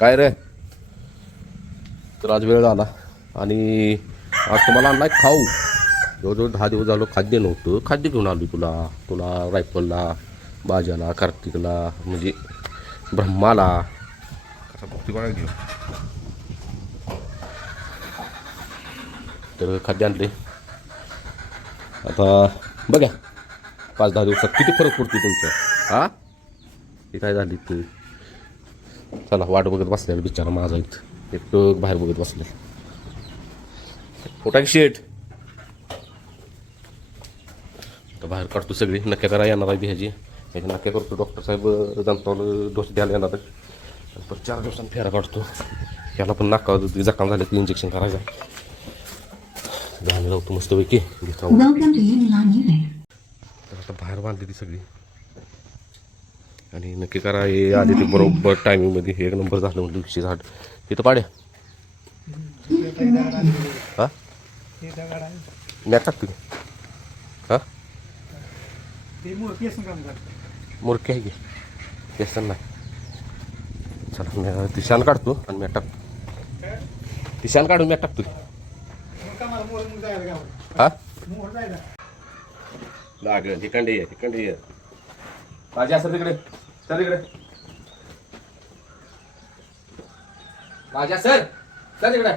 काय रे? तर आज वेळ झाला आणि आज तुम्हाला आणलाय खाऊ. जवळजवळ 10 दिवस झालो खाद्य नव्हतं. खाद्य घेऊन आलो तुला रायफलला, बाजाला, कार्तिकला, म्हणजे ब्रह्माला. कसा बघती बघा घेऊ. तर खाद्य आणले. आता बघा 5-10 दिवसात किती फरक पडतो तुमच्या. हा हे काय झाली तर चला वाट बघत बसलेला बिचारा माझा एक बाहेर बघत बसले. पोटा शेट तर बाहेर काढतो सगळी. नक्या करा येणार आहे ह्याची ह्याची नक्या करतो. डॉक्टर साहेब जंतूला डोस द्यायला येणार आहे. परत 4 दिवसांनी फेरा काढतो. याला पण नाका जखम झाले की इंजेक्शन करायचं. झालं नव्हतं मस्तपैकी घेतो. तर आता बाहेर बांधली ती सगळी आणि नक्की करा हे आधी ते बरोबर टायमिंगमध्ये 1 नंबर झालं म्हणजे 100 झाड तिथं पाड्या. हा नॅट टाकतो की. हा मोरकी आहे की केसन नाही. चला मी ती शान काढतो आणि मॅट टाकतो. ती शान काढून मॅट टाकतो. हा लागेल तिकडे ये माझी असं तिकडे सर तिकडे माझ्या सर तिकडे.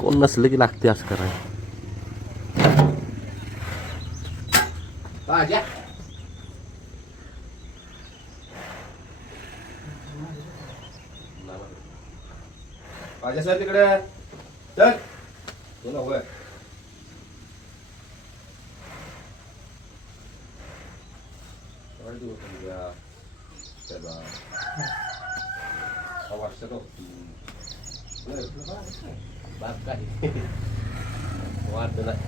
कोण नसलं की लागते असं करायला. माझ्या सर तिकडे चल तू ना होय. त्याला वर्षात बात काय वाद नाही.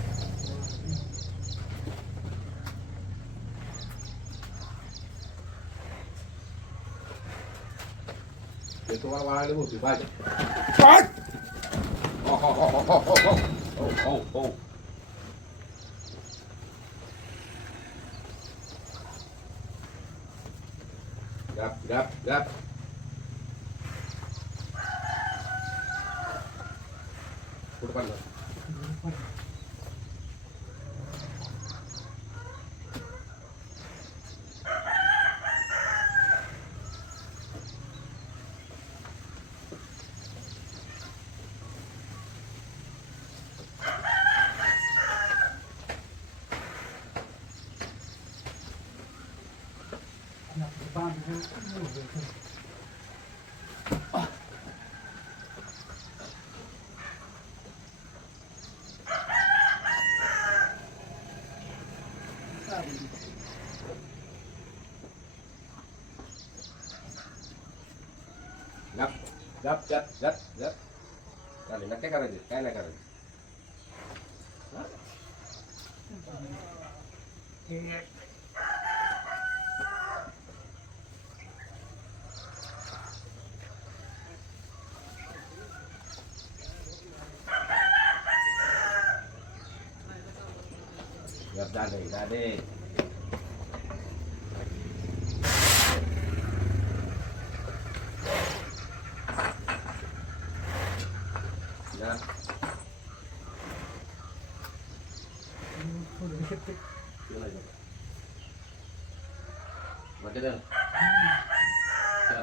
ते तुम्हाला वाळायला होती भाजी. हो गप कुठं पाडलं. गप चालेल ना. काय करायचं काय नाही करायचं. दादे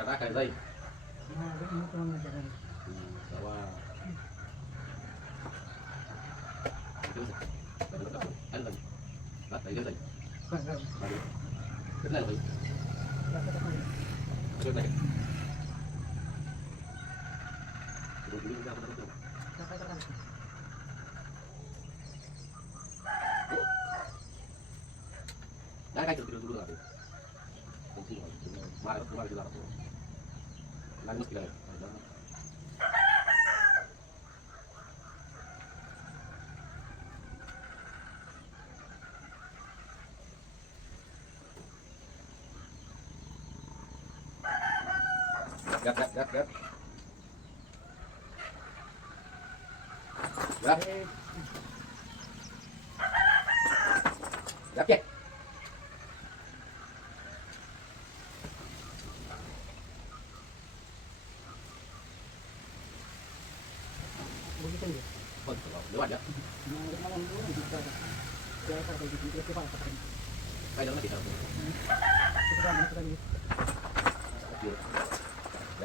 टाकायचं जाईल. काय करतो दूर जातो मार लागलं गप.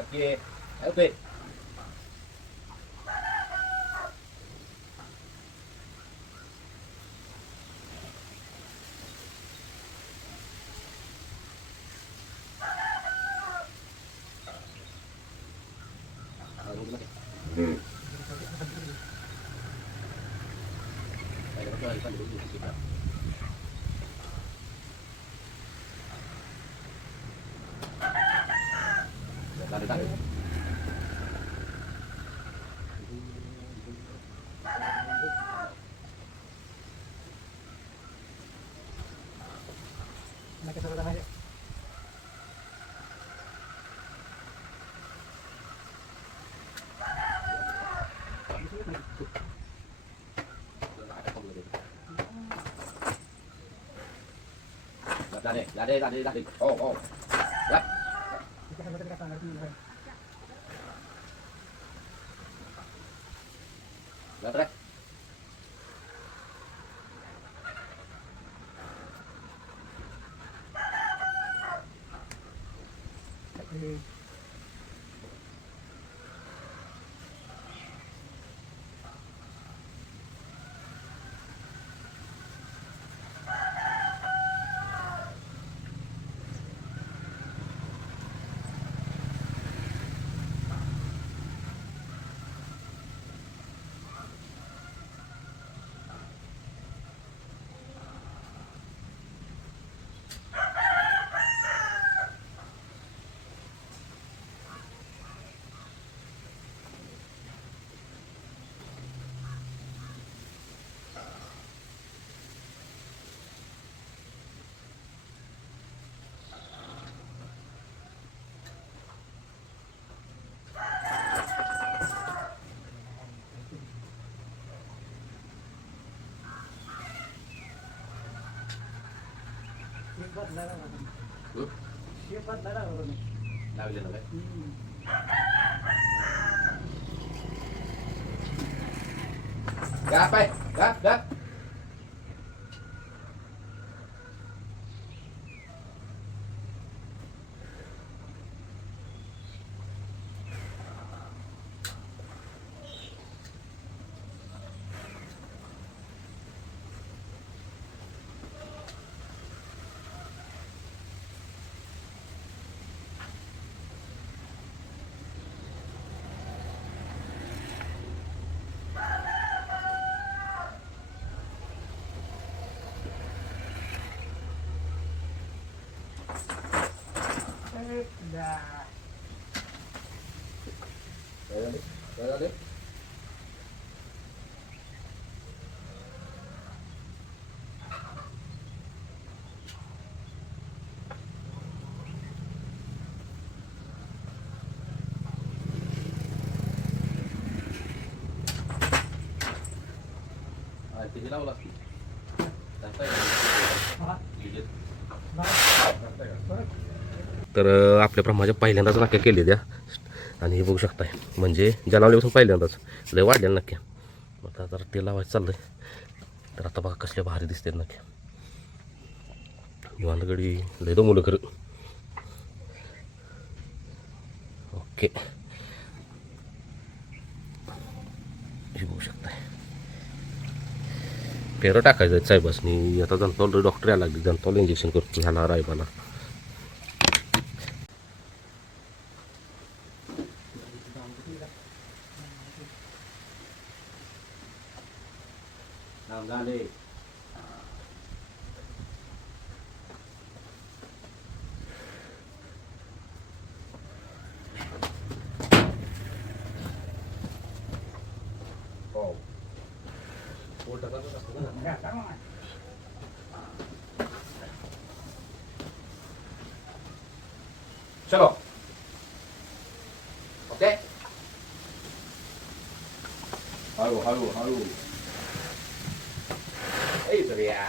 Okay. Ra đi. Ô. Gấp. Gấp đấy. लागले ना काय gap ấy gap Đây đi. Tiga lawan lagi. तर आपल्याप्रमाणे पहिल्यांदाच नक्की केली द्या आणि हे बघू शकताय म्हणजे जनावरांपासून पहिल्यांदाच लय वाढलेलं नक्की. आता जरा ते लावायचं चाललंय तर आता बघा कसले भारी दिसतात नक्की निवांतगडी लय दो मुलं खरं. ओके हे बघू शकताय पेरं टाकायचं आहे साहेबासनी. आता जनताला डॉक्टर यायला लागली जनताला इंजेक्शन करतो ह्याला रायबाला. चलो हळू हळू हळू इधर या.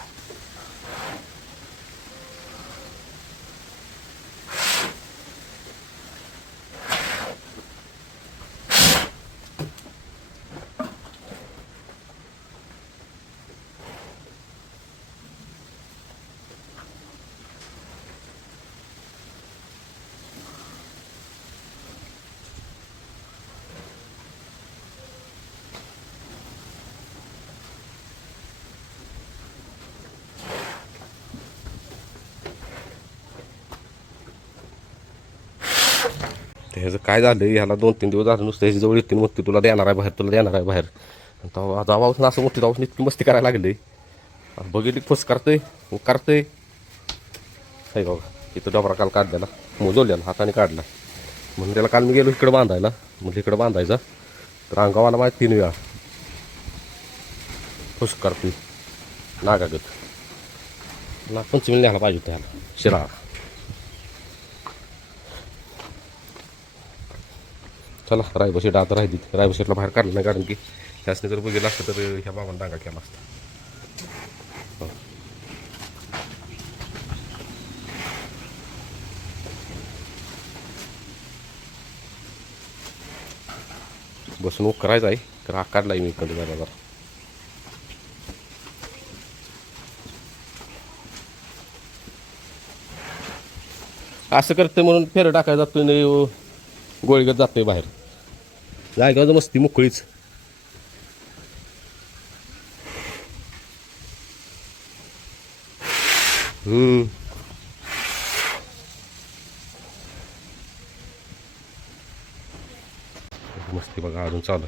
ह्याचं काय झालं ह्याला 2-3 दिवस झालं नुसतं ह्याची जवळ येते मग ती तुला देणार आहे बाहेर तुला देणार आहे बाहेर. तेव्हा जावापासून असं मोठी जावापासून इतकी मस्ती करायला लागली. बघितली फस करतोय करतोय आहे बघा. इथं डबरा काल काढलेला मोजवलेला हाताने काढला म्हणून त्याला काल मी गेलो इकडं बांधायला म्हणजे इकडं बांधायचा तर अंगावाला माहिती 3 वेळा फस करतोय नागागत. नागपंचमीला न्यायला पाहिजे होतं ह्याला शिराळा. चला रायबशीट आता राहिली रायबशीटला बाहेर काढलं नाही कारण की त्यासने जर बघितलं असतं तर ह्या बाबांना डांगा केला असता. बसून करायचं आहे तर हा काढलाय मी इकडे जरा जरा. असं करते म्हणून फेरं टाकायला जातोय नाही गोळीगत जातोय बाहेर जायगावचं मस्ती मोकळीच. मस्ती बघा अजून चालू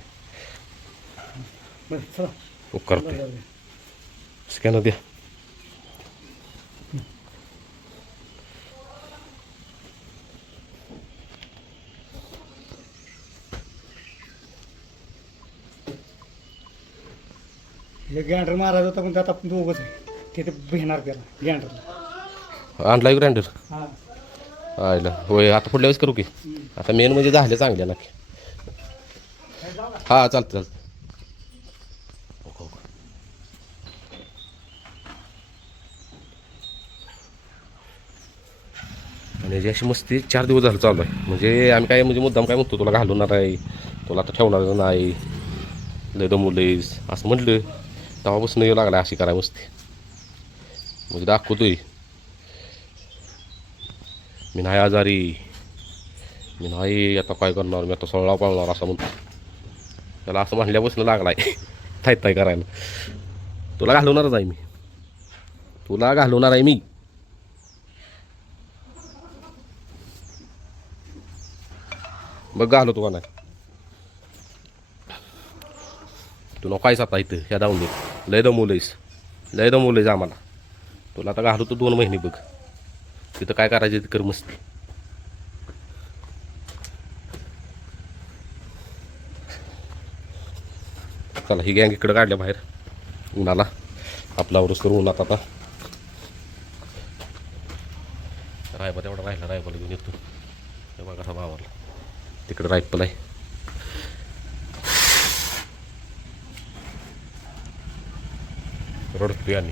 आहे करतोय स्कॅनर द्या. गँडर मारायचा होता पण त्यात आपण दोघंच आहे तिथे भेणार त्याला गँडरला आणलाय ग्राइंडर हां आयला होय. आता पुढल्या वेळेस करू की आता मेन म्हणजे झाले चांगल्या नक्की. हां चालतं चालतं. आणि याची अशी मस्ती 4 दिवस झालं चालू आहे म्हणजे आम्ही काय म्हणजे मुद्दाम काय म्हणतो तुला घालवणार आहे तुला आता ठेवणार नाही लय दमवलंयस असं म्हटलं तेव्हापासून येऊ लागला अशी कराय मस्ती म्हणजे दाखवतोय मी नाही आजारी मी नाही आता काय करणार मी आता सोळा पाळणार असं म्हणतो. त्याला असं म्हणल्यापासून लागलाय थाय थाय करायला. तुला घालवणारच आहे मी तुला घालवणार आहे मी. बघ घालवतो का नाही तू नकायच आता इथं ह्या दावून दे. लय दमवलंयस आम्हाला. तुला आता घालवतो 2 महिने बघ तिथं काय करायचं ते कर मस्ती. चला ही गँग इकडं काढल्या बाहेर उन्हाला आपला वरच करून उन्हात आता रायबा तेवढा राहिला रायबाला घेऊन येतो. हे बघा कसा भावाला तिकडं रायफल आहे. रडतोय आणि